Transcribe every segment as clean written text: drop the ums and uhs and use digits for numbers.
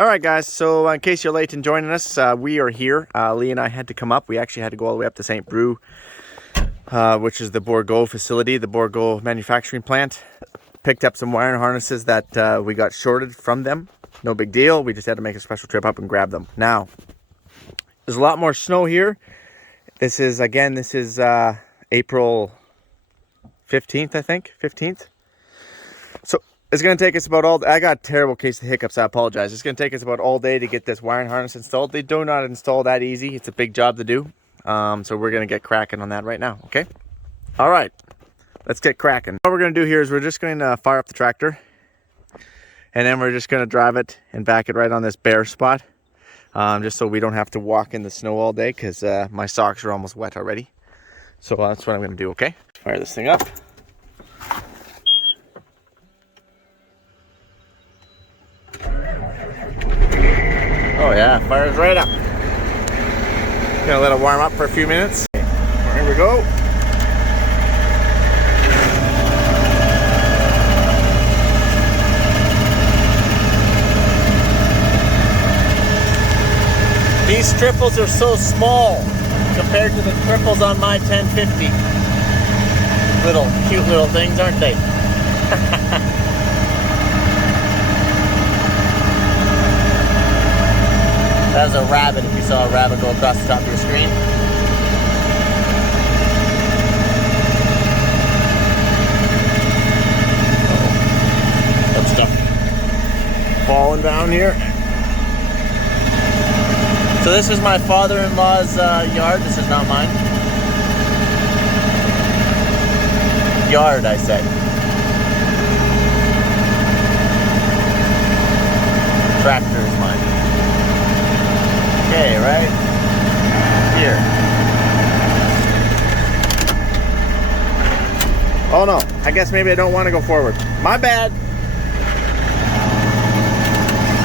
All right, guys, so in case you're late in joining us, we are here. Lee and I had to come up. We actually had to go all the way up to St. Brew, which is the Bourgault facility, the Bourgault Manufacturing plant. Picked up some wiring harnesses that we got shorted from them. No big deal. We just had to make a special trip up and grab them. Now, there's a lot more snow here. This is April 15th, I think, 15th. So it's going to take us about all day. I got a terrible case of hiccups. I apologize. It's going to take us about all day to get this wiring harness installed. They do not install that easy. It's a big job to do. So we're going to get cracking on that right now. Okay. All right. Let's get cracking. What we're going to do here is we're just going to fire up the tractor. And then we're just going to drive it and back it right on this bare spot. Just so we don't have to walk in the snow all day because my socks are almost wet already. So that's what I'm going to do, okay? Fire this thing up. Oh yeah, fires right up. Gonna let it warm up for a few minutes. Here we go. These triples are so small compared to the triples on my 1050. Cute little things, aren't they? That was a rabbit, if you saw a rabbit go across the top of your screen. That stuff falling down here. So this is my father-in-law's yard. This is not mine. Yard, I said. Tractor is mine. Okay, right here. Oh no, I guess maybe I don't want to go forward. My bad.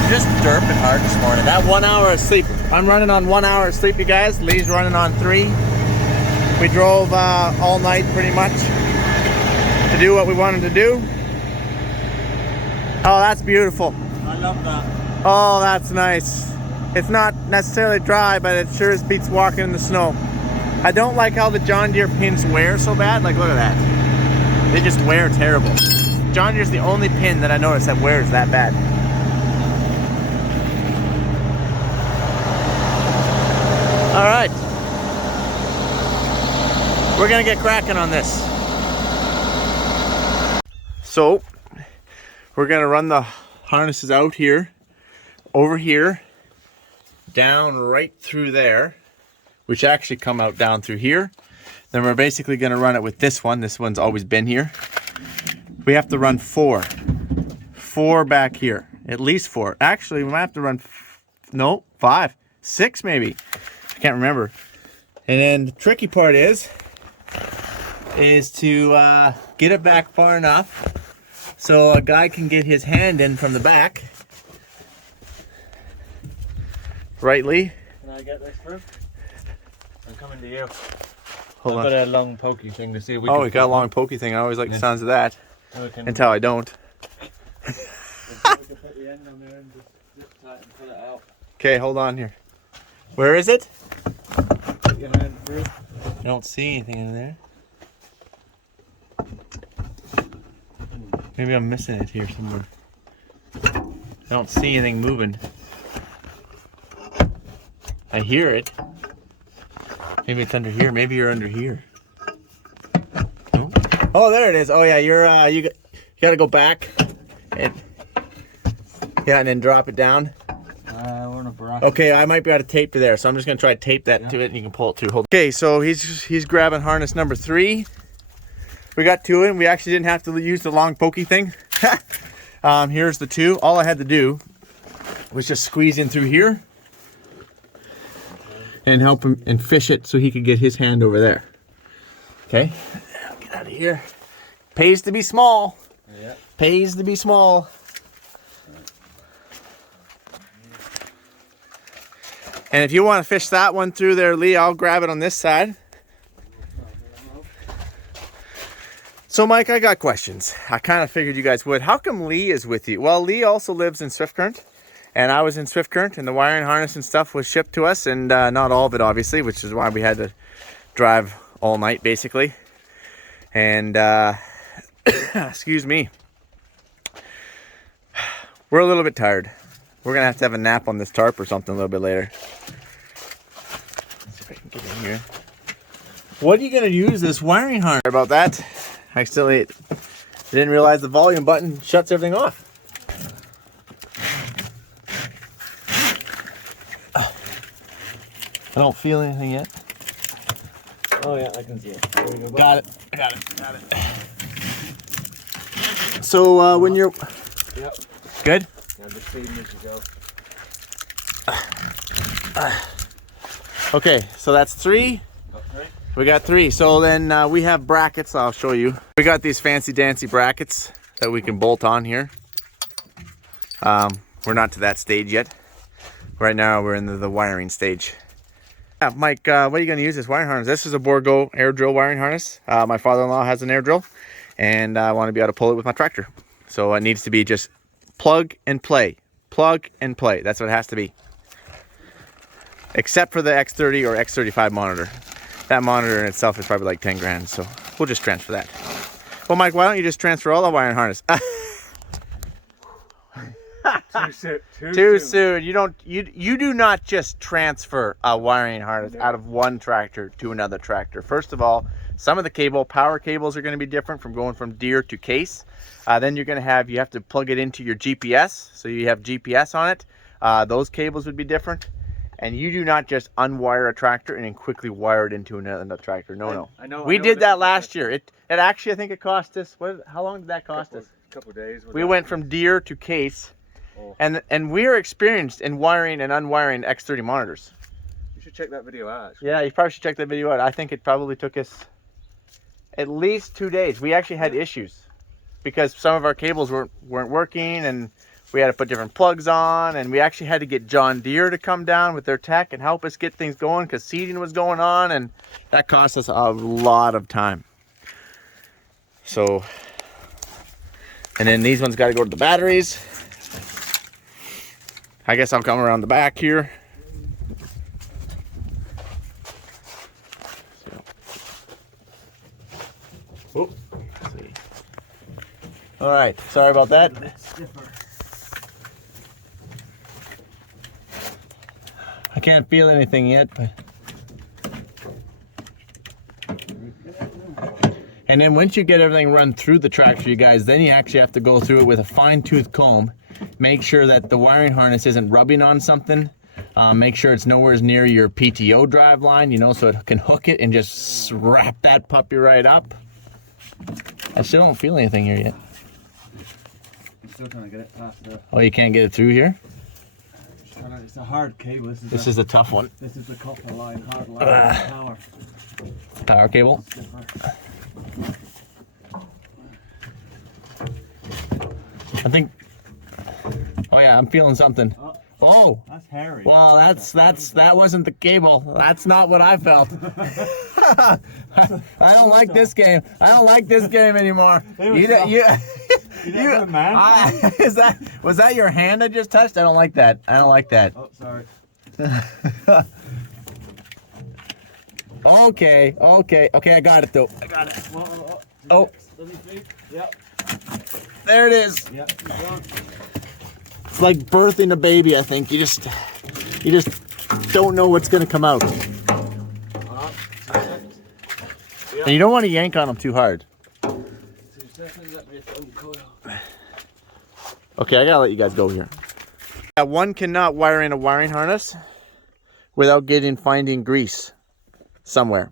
Just derping hard this morning. That 1 hour of sleep. I'm running on 1 hour of sleep, you guys. Lee's running on 3. We drove all night pretty much to do what we wanted to do. Oh, that's beautiful. I love that. Oh, that's nice. It's not necessarily dry, but it sure as beats walking in the snow. I don't like how the John Deere pins wear so bad. Like, look at that. They just wear terrible. John Deere's the only pin that I notice that wears that bad. All right. We're gonna get cracking on this. So, we're gonna run the harnesses out here, over here, down right through there, which actually come out down through here. Then we're basically going to run it with this one. This one's always been here. We have to run 4 back here, at least 4. Actually, we might have to run 5, 6 maybe. I can't remember. And then the tricky part is to get it back far enough so a guy can get his hand in from the back. Right, Lee? Can I get this through? I'm coming to you. Hold on. I've got a long pokey thing to see if we Oh, can... we got a long pokey thing. I always like the sounds of that. Can... Until I don't. we can put the end on there and just zip tight and pull it out. Okay, hold on here. Where is it? Put your hand through. I don't see anything in there. Maybe I'm missing it here somewhere. I don't see anything moving. I hear it. Maybe it's under here. Maybe you're under here. No? Oh, there it is. Oh yeah, you got to go back and and then drop it down. We're on a brush. Okay, I might be able to tape to there, so I'm just gonna try to tape that to it, and you can pull it too. Hold. Okay, so he's grabbing harness number 3. We got 2 in. We actually didn't have to use the long pokey thing. Here's the 2. All I had to do was just squeeze in through here and help him and fish it so he could get his hand over there. Okay, get out of here. Pays to be small. Yeah. Pays to be small. And if you want to fish that one through there, Lee, I'll grab it on this side. So, Mike, I got questions. I kind of figured you guys would. How come Lee is with you? Well, Lee also lives in Swift Current, And I was in Swift Current, and the wiring harness and stuff was shipped to us, and not all of it, obviously, which is why we had to drive all night, basically. And, excuse me. We're a little bit tired. We're going to have a nap on this tarp or something a little bit later. Let's see if I can get in here. What are you going to use this wiring harness? Sorry about that. I didn't realize the volume button shuts everything off. I don't feel anything yet. Oh yeah, I can see it. There we go. Got it. I got it. Got it. So when you're... Yep. Good? Now just feeding as you go. Okay, so that's 3. Got 3. We got 3. So then we have brackets. I'll show you. We got these fancy dancy brackets that we can bolt on here. We're not to that stage yet. Right now we're in the wiring stage. Yeah, Mike, what are you going to use this wiring harness? This is a Bourgault air drill wiring harness. My father-in-law has an air drill, and I want to be able to pull it with my tractor. So it needs to be just plug and play. Plug and play. That's what it has to be. Except for the X30 or X35 monitor. That monitor in itself is probably like 10 grand, so we'll just transfer that. Well, Mike, why don't you just transfer all the wiring harness? Too soon. You do not just transfer a wiring harness out of one tractor to another tractor. First of all, some of the power cables are going to be different from going from Deere to case. Then you have to plug it into your GPS, so you have GPS on it. Those cables would be different. And you do not just unwire a tractor and then quickly wire it into another tractor. No. I know. We did that last year. It actually, I think it cost us, how long did that cost us? A couple of days. We went from Deere to case. Oh. And we are experienced in wiring and unwiring X30 monitors. You should check that video out. Actually. Yeah, you probably should check that video out. I think it probably took us at least 2 days. We actually had issues because some of our cables weren't working, and we had to put different plugs on, and we actually had to get John Deere to come down with their tech and help us get things going because seeding was going on, and that cost us a lot of time. So, and then these ones got to go to the batteries. I guess I'll come around the back here. Oh, let's see. All right, sorry about that. I can't feel anything yet, but. And then once you get everything run through the tractor, you guys, then you actually have to go through it with a fine-tooth comb. Make sure that the wiring harness isn't rubbing on something. Make sure it's nowhere near your PTO drive line, so it can hook it and just wrap that puppy right up. I still don't feel anything here yet. I'm still trying to get it past the... Oh, you can't get it through here? It's a hard cable. This is a tough one. This is the copper line, hard line, power. Power cable? I think... Oh yeah, I'm feeling something. Oh! That's hairy. Wow, that wasn't the cable. That's not what I felt. I don't like this game. I don't like this game anymore. Was that your hand I just touched? I don't like that. I don't like that. Oh, sorry. Okay, I got it though. I got it. Oh. Yep. There it is. Yep. It's like birthing a baby, I think. You just don't know what's gonna come out. And you don't want to yank on them too hard. Okay, I gotta let you guys go here. One cannot wire in a wiring harness without finding grease somewhere.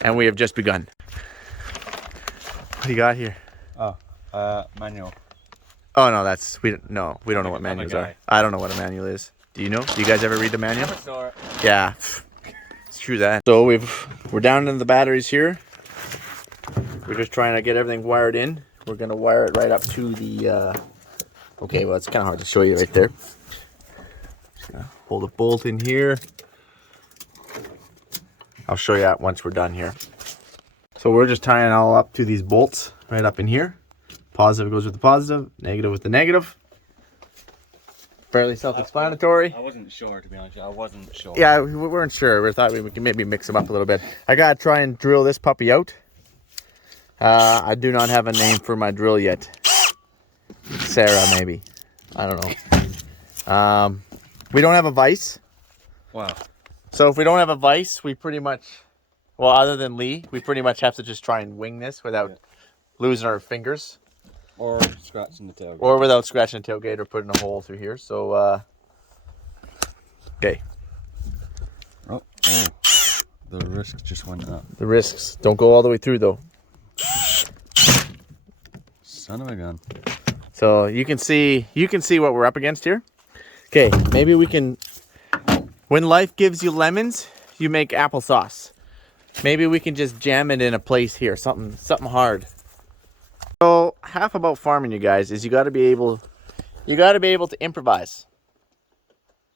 And we have just begun. What do you got here? Oh, manual. Oh no, we don't know what manuals are. I don't know what a manual is. Do you know? Do you guys ever read the manual? I saw it. Yeah, it's true that. So we're down into the batteries here. We're just trying to get everything wired in. We're gonna wire it right up to the. Okay, well it's kind of hard to show you right there. Just gonna hold a bolt in here. I'll show you that once we're done here. So we're just tying it all up to these bolts right up in here. Positive goes with the positive, negative with the negative. fairly self-explanatory. I wasn't sure, to be honest. I wasn't sure. Yeah, we weren't sure. We thought we could maybe mix them up a little bit. I gotta try and drill this puppy out. I do not have a name for my drill yet. Sarah, maybe. I don't know. We don't have a vise. Wow. So if we don't have a vise, we pretty much, well, other than Lee, we pretty much have to just try and wing this without losing our fingers. Or scratching the tailgate. Or without scratching the tailgate or putting a hole through here. So, okay. Oh, the risk just went up. The risks. Don't go all the way through, though. Son of a gun. So you can see what we're up against here. Okay, maybe we can, when life gives you lemons, you make applesauce. Maybe we can just jam it in a place here, something hard. So half about farming, you guys, is you got to be able to improvise.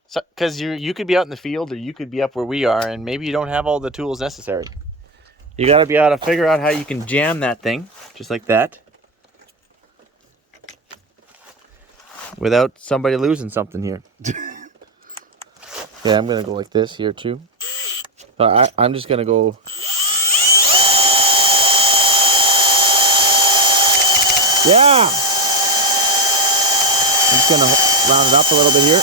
So, because you could be out in the field or you could be up where we are, and maybe you don't have all the tools necessary. You got to be able to figure out how you can jam that thing, just like that, without somebody losing something here. Yeah, I'm gonna go like this here too. But I'm just gonna go. Yeah! I'm just gonna round it up a little bit here.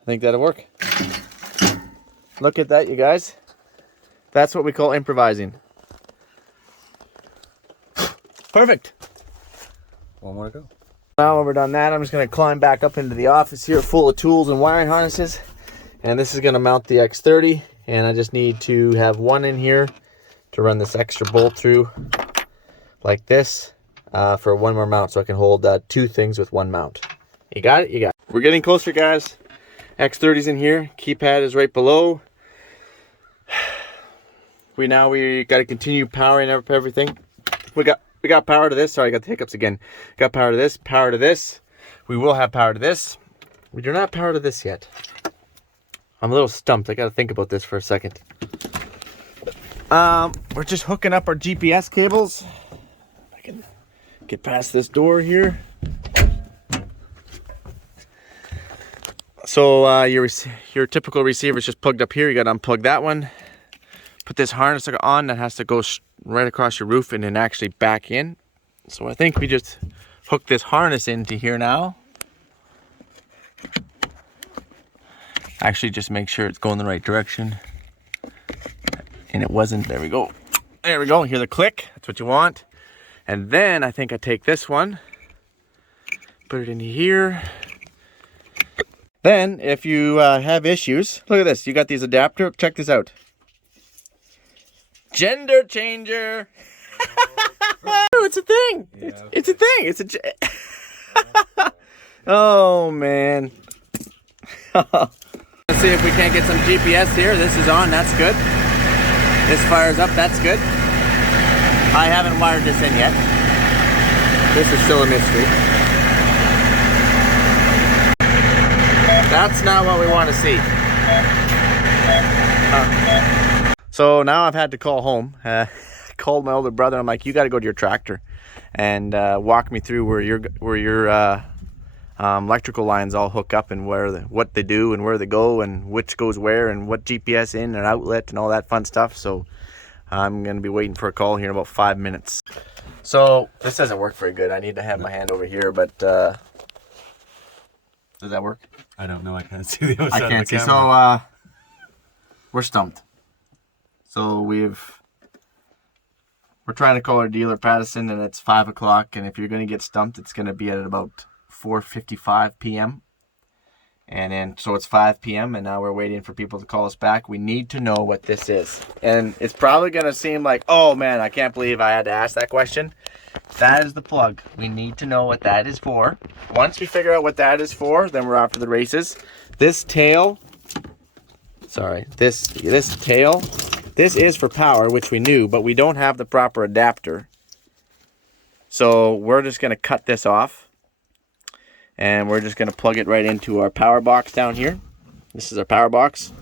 I think that'll work. Look at that, you guys. That's what we call improvising. Perfect. One more to go. Now when we're done that, I'm just gonna climb back up into the office here full of tools and wiring harnesses. And this is gonna mount the X30. And I just need to have one in here to run this extra bolt through like this for one more mount, so I can hold two things with one mount. You got it? You got it. We're getting closer, guys. X30's in here. Keypad is right below. We got to continue powering up everything. We got power to this. Sorry, I got the hiccups again. Got power to this, power to this. We will have power to this. We do not have power to this yet. I'm a little stumped. I got to think about this for a second. We're just hooking up our GPS cables. I can get past this door here. So your typical receiver is just plugged up here. You got to unplug that one. Put this harness on that has to go right across your roof and then actually back in. So I think we just hook this harness into here now. Actually, just make sure it's going the right direction. And it wasn't. There we go. There we go. Hear the click. That's what you want. And then I think I take this one, put it in here. Then, if you have issues, look at this. You got these adapter. Check this out. Gender changer. It's a thing. Yeah. It's a thing. It's a. Oh man. Let's see if we can't get some GPS here. This is on. That's good. This fires up. That's good. I haven't wired this in yet. This is still a mystery. That's not what we want to see. So now I've had to call home. Called my older brother. I'm like, you got to go to your tractor and walk me through where your electrical lines all hook up and what they do and where they go and which goes where and what GPS in and outlet and all that fun stuff. So I'm going to be waiting for a call here in about 5 minutes. So this doesn't work very good. I need to have my hand over here, but does that work? I don't know. I can't see the other side I can't of the see. camera. So we're stumped. So we're trying to call our dealer Pattison, and it's 5 o'clock. And if you're going to get stumped, it's going to be at about 4:55 p.m. And then so it's 5 p.m. and now we're waiting for people to call us back. We need to know what this is. And it's probably going to seem like, oh man, I can't believe I had to ask that question. That is the plug. We need to know what that is for. Once we figure out what that is for, then we're off to the races. This tail, this tail, this is for power, which we knew, but we don't have the proper adapter. So we're just going to cut this off. And we're just going to plug it right into our power box down here. This is our power box.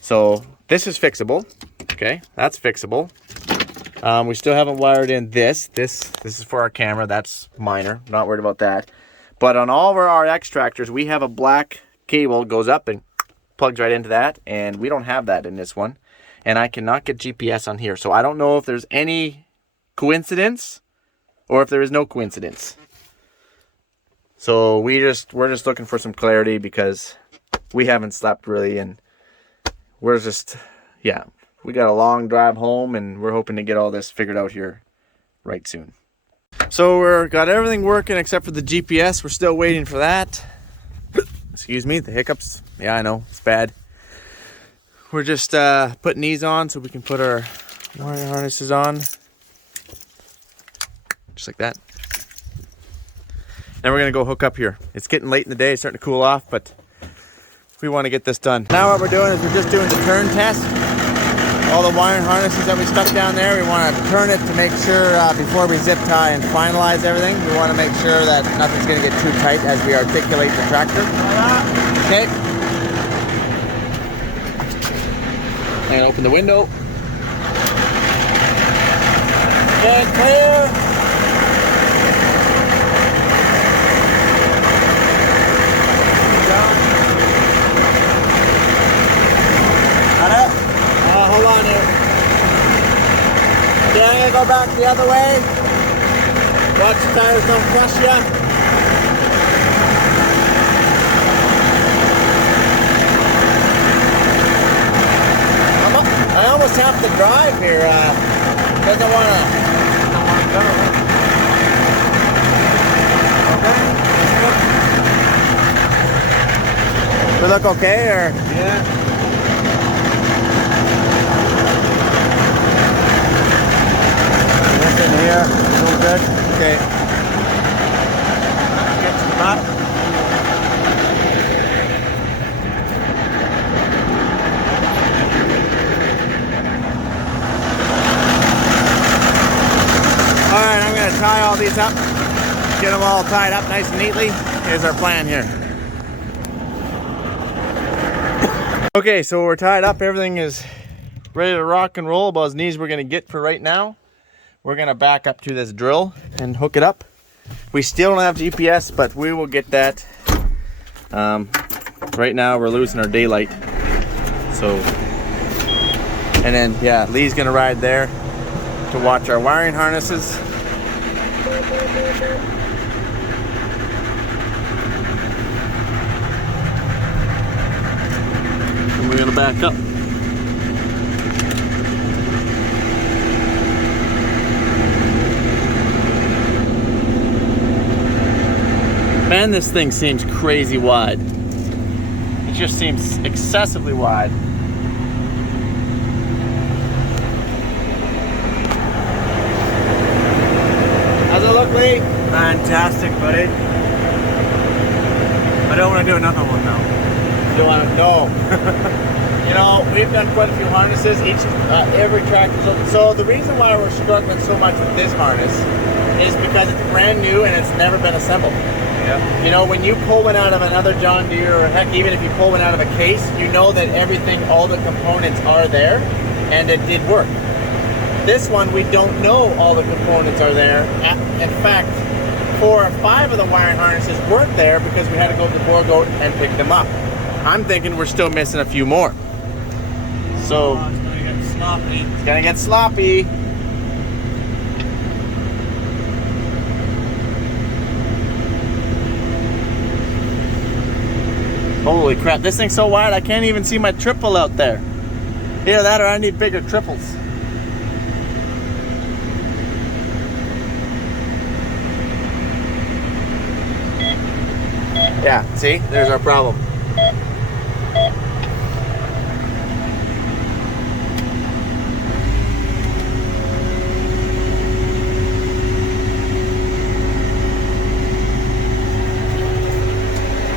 So this is fixable. Okay, that's fixable. We still haven't wired in this. This is for our camera. That's minor. Not worried about that. But on all of our RX tractors, we have a black cable goes up and plugs right into that, and we don't have that in this one. And I cannot get GPS on here, so I don't know if there's any coincidence or if there is no coincidence. So we're just looking for some clarity because we haven't slept really, and we're just, yeah, we got a long drive home, and we're hoping to get all this figured out here right soon. So we're got everything working except for the GPS. We're still waiting for that. Excuse me, the hiccups. Yeah, I know, it's bad. We're just putting these on so we can put our wiring harnesses on. Just like that. Then we're gonna go hook up here. It's getting late in the day, it's starting to cool off, but we want to get this done. Now what we're doing is we're just doing the turn test. All the wiring harnesses that we stuck down there, we want to turn it to make sure before we zip tie and finalize everything, we want to make sure that nothing's going to get too tight as we articulate the tractor. Okay. I'm going to open the window. Okay, clear. Hold on here. Okay, I'm gonna go back the other way. Watch the tires don't crush you. I almost have to drive here because I want to go. Okay. We look okay, or? Yeah. In here, a little good. Okay. Get them up. Alright, I'm going to tie all these up. Get them all tied up nice and neatly. Here's our plan here. Okay, so we're tied up. Everything is ready to rock and roll. About as neat as we're going to get for right now. We're gonna back up to this drill and hook it up. We still don't have GPS, but we will get that. Right now we're losing our daylight. So, and then yeah, Lee's gonna ride there to watch our wiring harnesses. And we're gonna back up. Man, this thing seems crazy wide. It just seems excessively wide. How's it look, Lee? Fantastic, buddy. I don't want to do another one though. You don't want to know. You know, we've done quite a few harnesses. Every tractor's open. So the reason why we're struggling so much with this harness is because it's brand new and it's never been assembled. Yeah. You know, when you pull one out of another John Deere, or heck, even if you pull one out of a case, you know that everything, all the components are there, and it did work. This one, we don't know all the components are there. In fact, 4 or 5 of the wiring harnesses weren't there because we had to go to Bourgault and pick them up. I'm thinking we're still missing a few more. So, it's gonna get sloppy. It's gonna get sloppy. Holy crap, this thing's so wide I can't even see my triple out there. Either that or I need bigger triples. Yeah, see? There's our problem.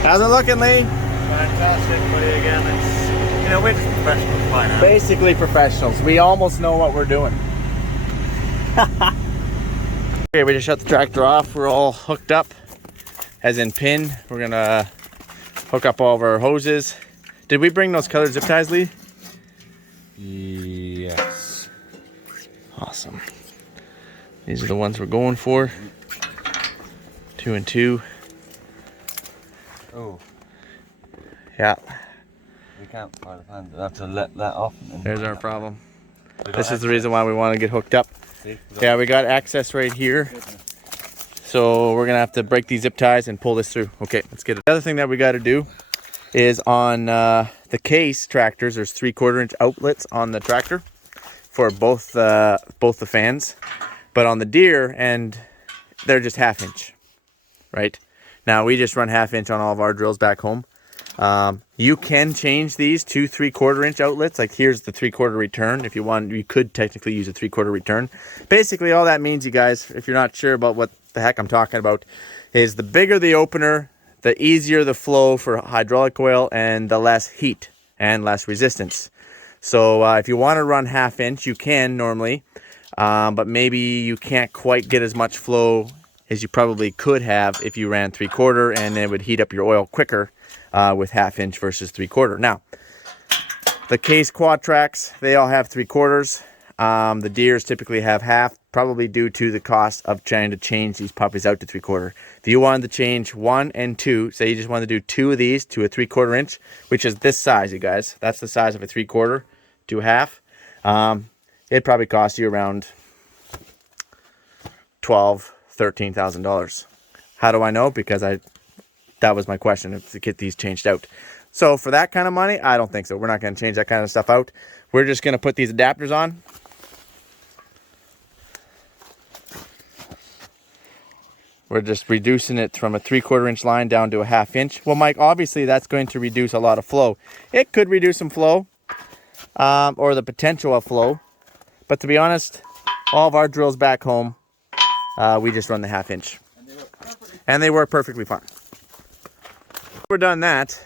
How's it looking, Lee? Fantastic, buddy. Again, it's, you know, we're just professionals by now. Basically professionals. We almost know what we're doing. Okay, we just shut the tractor off. We're all hooked up, as in pin. We're gonna hook up all of our hoses. Did we bring those colored zip ties, Lee? Yes. Awesome. These are the ones we're going for. 2 and 2. Oh, Yeah. we can't find the pan. I have to let that off. And There's our problem. We got This is the access. reason why we want to get hooked up. See? Yeah, we got access right here. So we're gonna have to break these zip ties and pull this through. Okay, let's get it. The other thing that we got to do is on the case tractors. There's 3/4 inch outlets on the tractor for both the fans, but on the Deere end, they're just 1/2 inch. Right now, we just run 1/2 inch on all of our drills back home. You can change these to 3/4 inch outlets. Like here's the 3/4 return. If you want, you could technically use a 3/4 return. Basically, all that means, you guys, if you're not sure about what the heck I'm talking about, is the bigger the opener, the easier the flow for hydraulic oil and the less heat and less resistance. So if you want to run 1/2 inch, you can normally, but maybe you can't quite get as much flow as you probably could have if you ran 3/4, and it would heat up your oil quicker with 1/2 inch versus 3/4. Now, the case quad tracks, they all have 3/4. The Deeres typically have 1/2, probably due to the cost of trying to change these puppies out to 3/4. If you wanted to change 1 and 2, say you just wanted to do 2 of these to a 3/4 inch, which is this size, you guys. That's the size of a 3/4 to 1/2. It'd probably cost you around $12,000–13,000. How do I know? Because that was my question, to get these changed out. So for that kind of money, I don't think so. We're not going to change that kind of stuff out. We're just going to put these adapters on. We're just reducing it from a 3/4 inch line down to a 1/2 inch. Well, Mike, obviously that's going to reduce a lot of flow. It could reduce some flow, or the potential of flow. But to be honest, all of our drills back home, we just run the 1/2 inch. And they work perfectly fine. We're done that.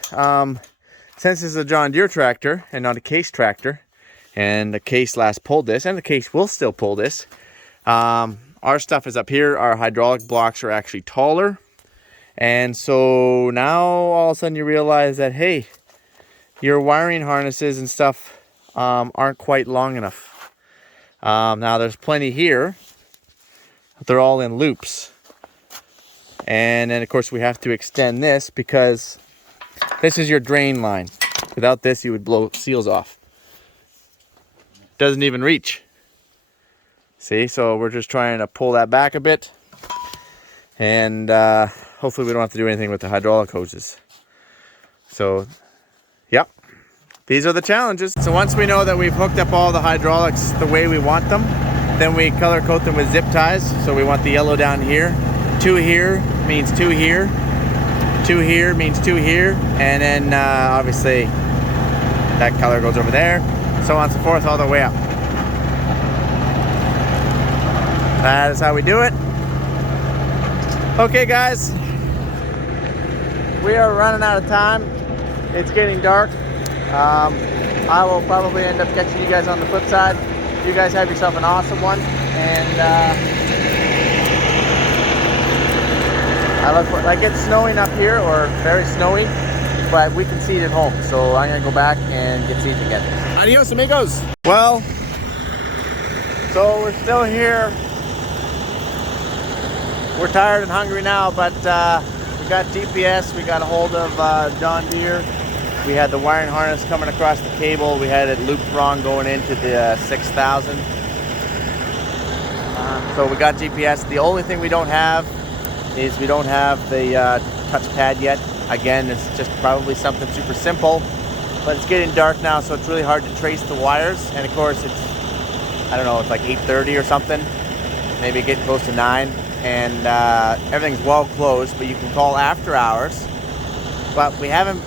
Since this is a John Deere tractor and not a case tractor, and the case last pulled this, and the case will still pull this, our stuff is up here. Our hydraulic blocks are actually taller. And so now all of a sudden you realize that, hey, your wiring harnesses and stuff aren't quite long enough. Now there's plenty here. They're all in loops. And then of course we have to extend this because this is your drain line. Without this you would blow seals off. Doesn't even reach. See, so we're just trying to pull that back a bit. And hopefully we don't have to do anything with the hydraulic hoses. So, yep. These are the challenges. So once we know that we've hooked up all the hydraulics the way we want them, then we color code them with zip ties. So we want the yellow down here. 2 here means 2 here. 2 here means 2 here. And then obviously that color goes over there. So on and so forth all the way up. That is how we do it. Okay guys, we are running out of time. It's getting dark. I will probably end up catching you guys on the flip side. You guys have yourself an awesome one, and I look for, like, it's snowing up here, or very snowy, but we can seed at home, so I'm gonna go back and get seeds again. Adios amigos. Well, so we're still here. We're tired and hungry now, but we got GPS. We got a hold of John Deere. We had the wiring harness coming across the cable. We had it looped wrong going into the 6000. So we got GPS. The only thing we don't have is we don't have the touchpad yet. Again, it's just probably something super simple, but it's getting dark now, so it's really hard to trace the wires. And of course, it's, I don't know, it's like 8:30 or something, maybe getting close to 9. And everything's well closed, but you can call after hours. But we haven't,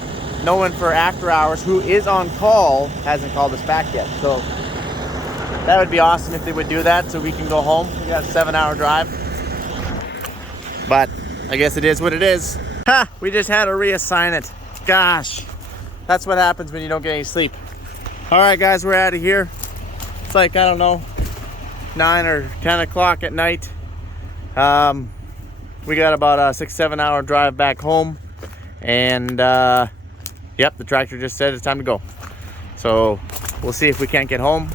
no one for after hours who is on call hasn't called us back yet. So that would be awesome if they would do that, so we can go home. We got a 7-hour drive. But I guess it is what it is. Ha! We just had to reassign it. Gosh, that's what happens when you don't get any sleep. All right, guys, we're out of here. It's like, I don't know, 9 or 10 o'clock at night. We got about a 6-7 hour drive back home, and yep, the tractor just said it's time to go. So we'll see if we can't get home.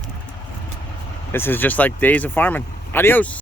This is just like days of farming. Adios.